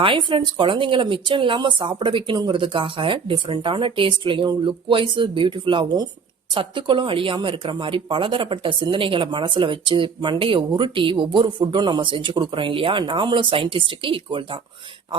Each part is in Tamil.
ஹாய் ஃப்ரெண்ட்ஸ், குழந்தைங்களை மிச்சம் இல்லாமல் சாப்பிட வைக்கணுங்கிறதுக்காக டிஃப்ரெண்ட்டான டேஸ்ட்லையும் லுக் வைஸ் பியூட்டிஃபுல்லாகவும் சத்துக்களும் அழியாமல் இருக்கிற மாதிரி பலதரப்பட்ட சிந்தனைகளை மனசில் வச்சு மண்டையை உருட்டி ஒவ்வொரு ஃபுட்டும் நம்ம செஞ்சு கொடுக்குறோம் இல்லையா. நாமளும் சயின்டிஸ்ட்டுக்கு ஈக்குவல் தான்.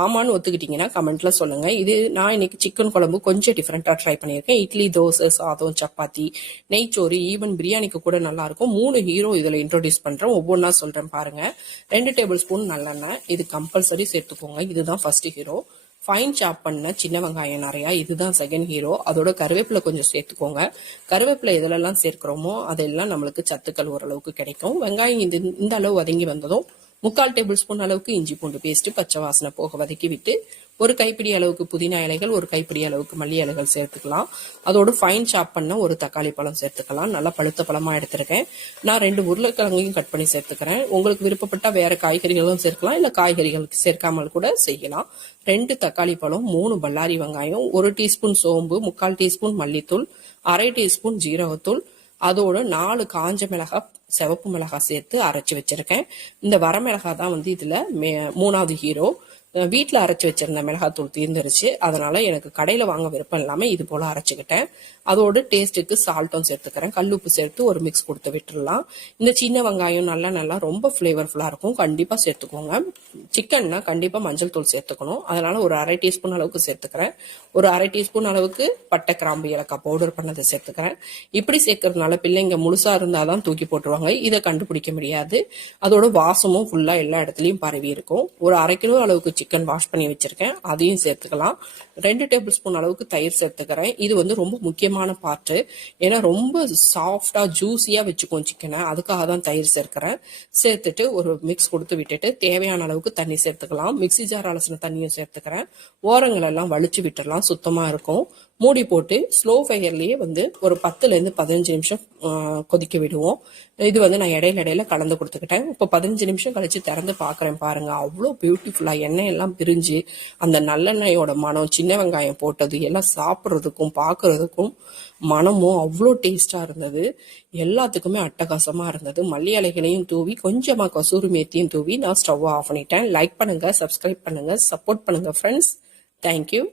ஆமான்னு ஒத்துக்கிட்டிங்கன்னா கமெண்ட்ல சொல்லுங்கள். இது நான் இன்னைக்கு சிக்கன் குழம்பு கொஞ்சம் டிஃப்ரெண்ட்டாக ட்ரை பண்ணியிருக்கேன். இட்லி, தோசை, சாதம், சப்பாத்தி, நெய்ச்சோறு, ஈவன் பிரியாணிக்கு கூட நல்லாயிருக்கும். 3 ஹீரோ இதில் இன்ட்ரோடியூஸ் பண்ணுறேன். ஒவ்வொன்றா சொல்கிறேன் பாருங்கள். 2 டேபிள் ஸ்பூன் நல்லெண்ணெய், இது கம்பல்சரி சேர்த்துக்கோங்க. இதுதான் ஃபர்ஸ்ட் ஹீரோ. ஃபைன் சாப் பண்ண சின்ன வெங்காயம் நிறையா, இதுதான் செகண்ட் ஹீரோ. அதோட கருவேப்பிலை கொஞ்சம் சேர்த்துக்கோங்க. கருவேப்பிலை எதுலெல்லாம் சேர்க்கிறோமோ அதெல்லாம் நம்மளுக்கு சத்துக்கள் ஓரளவுக்கு கிடைக்கும். வெங்காயம் இந்த அளவு வதங்கி வந்ததும் 3/4 டேபிள் ஸ்பூன் அளவுக்கு இஞ்சி பூண்டு பேஸ்ட் பச்சை வாசனை போக வதக்கி விட்டு ஒரு கைப்பிடி அளவுக்கு புதினா இலைகள், ஒரு கைப்பிடி அளவுக்கு மல்லி இலைகள் சேர்த்துக்கலாம். அதோடு ஃபைன் சாப் பண்ண ஒரு தக்காளி பழம் சேர்த்துக்கலாம். நல்லா பழுத்த பழமா எடுத்திருக்கேன். நான் 2 உருளைக்கிழங்கையும் கட் பண்ணி சேர்த்துக்கிறேன். உங்களுக்கு விருப்பப்பட்டா வேற காய்கறிகளும் சேர்க்கலாம், இல்ல காய்கறிகளுக்கு சேர்க்காமல் கூட செய்யலாம். 2 தக்காளி பழம், 3 பல்லாரி வெங்காயம், 1 டீஸ்பூன் சோம்பு, 3/4 டீஸ்பூன் மல்லித்தூள், 1/2 டீஸ்பூன் ஜீரகத்தூள், அதோட 4 காஞ்ச மிளகாய், சிவப்பு மிளகாய் சேர்த்து அரைச்சி வச்சிருக்கேன். இந்த வரமிளகாய் தான் இதுல 3வது ஹீரோ. வீட்டில் அரைச்சி வச்சிருந்த மிளகாத்தூள் தீர்ந்துருச்சு, அதனால எனக்கு கடையில் வாங்க விருப்பம் இல்லாமல் இது போல அரைச்சிக்கிட்டேன். அதோடு டேஸ்ட்டுக்கு சால்ட்டும் சேர்த்துக்கிறேன். கல்லுப்பு சேர்த்து ஒரு மிக்ஸ் கொடுத்து விட்டுடலாம். இந்த சின்ன வெங்காயம் நல்லா ரொம்ப ஃப்ளேவர்ஃபுல்லாக இருக்கும், கண்டிப்பாக சேர்த்துக்கோங்க. சிக்கன்னா கண்டிப்பாக மஞ்சள் தூள் சேர்த்துக்கணும். அதனால ஒரு 1/2 டீஸ்பூன் அளவுக்கு சேர்த்துக்கிறேன். ஒரு 1/2 டீஸ்பூன் அளவுக்கு பட்டை, கிராம்பு, ஏலக்காய் பவுடர் பண்ணதை சேர்த்துக்கிறேன். இப்படி சேர்க்கறதுனால பிள்ளைங்க முழுசா இருந்தாதான் தூக்கி போட்டுருவாங்க, இதை கண்டுபிடிக்க முடியாது. அதோட வாசமும் ஃபுல்லா எல்லா இடத்துலயும் பரவி இருக்கும். ஒரு 1/2 கிலோ அளவுக்கு சிக்கன் வாஷ் பண்ணி வச்சிருக்கேன், அதையும் சேர்த்துக்கலாம். 2 டேபிள் ஸ்பூன் அளவுக்கு தயிர் சேர்த்துக்கிறேன். இது ரொம்ப முக்கியமான பார்ட்டு. ஏன்னா ரொம்ப சாஃப்டா ஜூஸியா வச்சுக்கும் சிக்கனை, அதுக்காக தான் தயிர் சேர்க்கிறேன். சேர்த்துட்டு ஒரு மிக்ஸ் கொடுத்து விட்டுட்டு தேவையான அளவுக்கு தண்ணி சேர்த்துக்கலாம். மிக்சி ஜார் அலசின தண்ணியும் சேர்த்துக்கிறேன். ஓரங்கள் எல்லாம் வலிச்சு விட்டுடலாம், சுத்தமா இருக்கும். மூடி போட்டு ஸ்லோ ஃபயர்லயே ஒரு 10ல இருந்து 15 நிமிஷம் கொதிக்க விடுவோம். இது நான் இடையில கலந்து கொடுத்துக்கிட்டேன். இப்போ 15 நிமிஷம் கழிச்சு திறந்து பாக்குறேன் பாருங்க, அவ்வளோ பியூட்டிஃபுல்லா எண்ணெய் எல்லாம் பிரிஞ்சு அந்த நல்லெண்ணெயோட மனம், சின்ன வெங்காயம் போட்டது எல்லாம் சாப்பிட்றதுக்கும் பார்க்கறதுக்கும் மனமும் அவ்வளோ டேஸ்டா இருந்தது. எல்லாத்துக்குமே அட்டகாசமா இருந்தது. மல்லி இலைகளையும் தூவி கொஞ்சமா கசூரி மேத்தியும் தூவி நான் ஸ்டவ் ஆஃப் பண்ணிட்டேன். லைக் பண்ணுங்க, சப்ஸ்கிரைப் பண்ணுங்க, சப்போர்ட் பண்ணுங்க ஃப்ரெண்ட்ஸ். தேங்க்யூ.